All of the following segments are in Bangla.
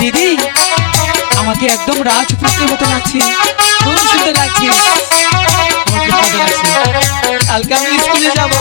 দিদি আমাকে একদম রাজপুত্রের মতো লাগছে। খুব সুন্দর লাগছে। কালকে আমি স্কুলে যাব।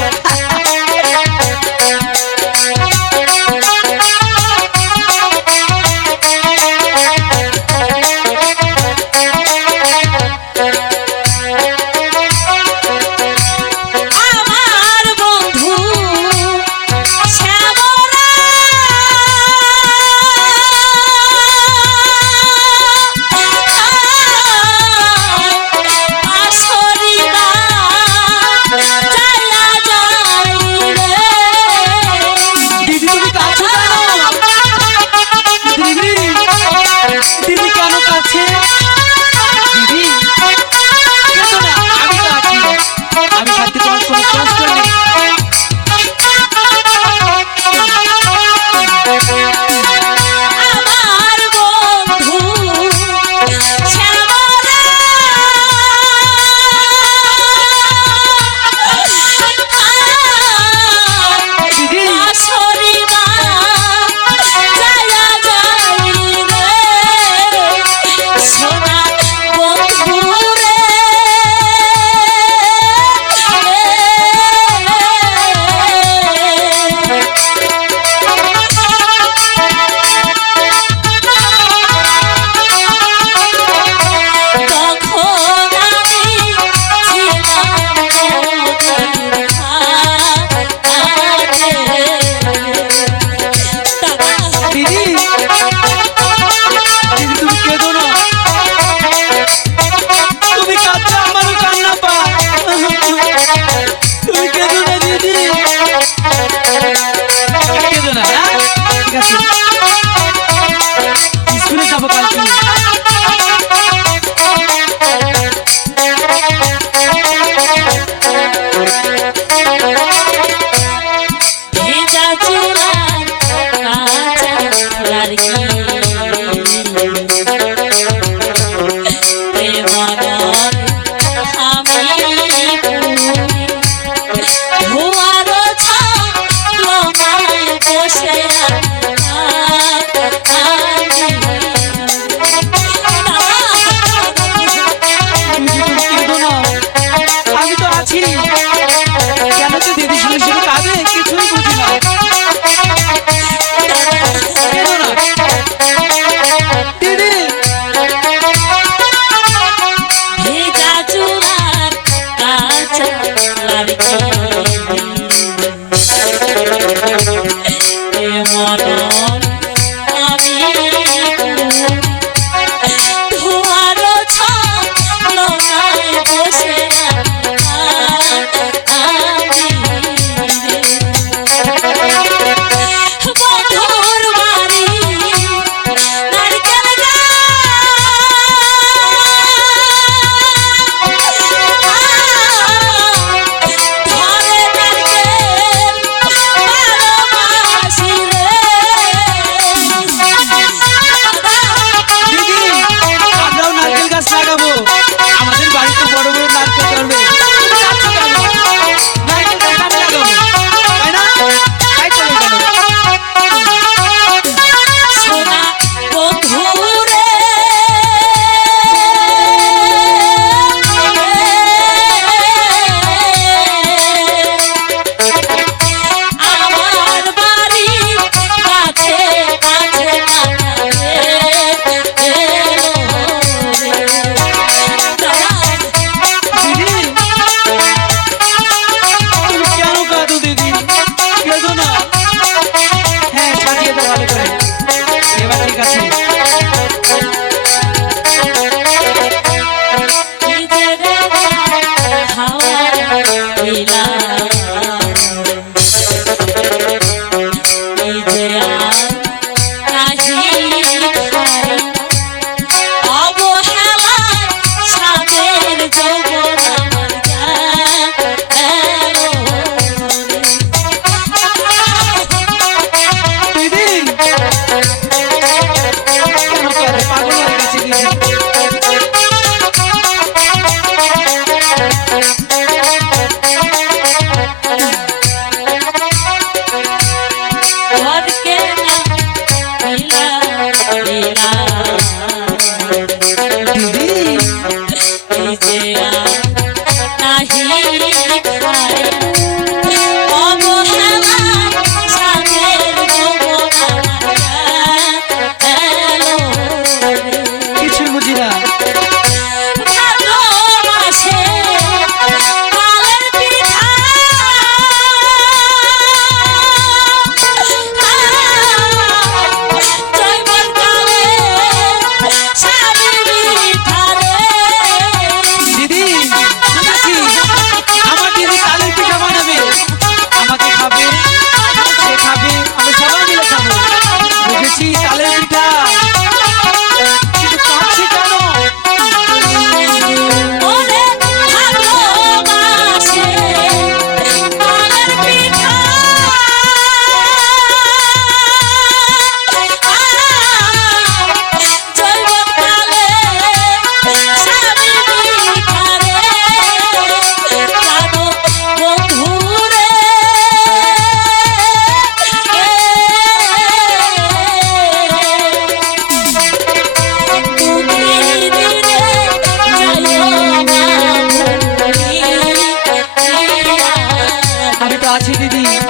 vamos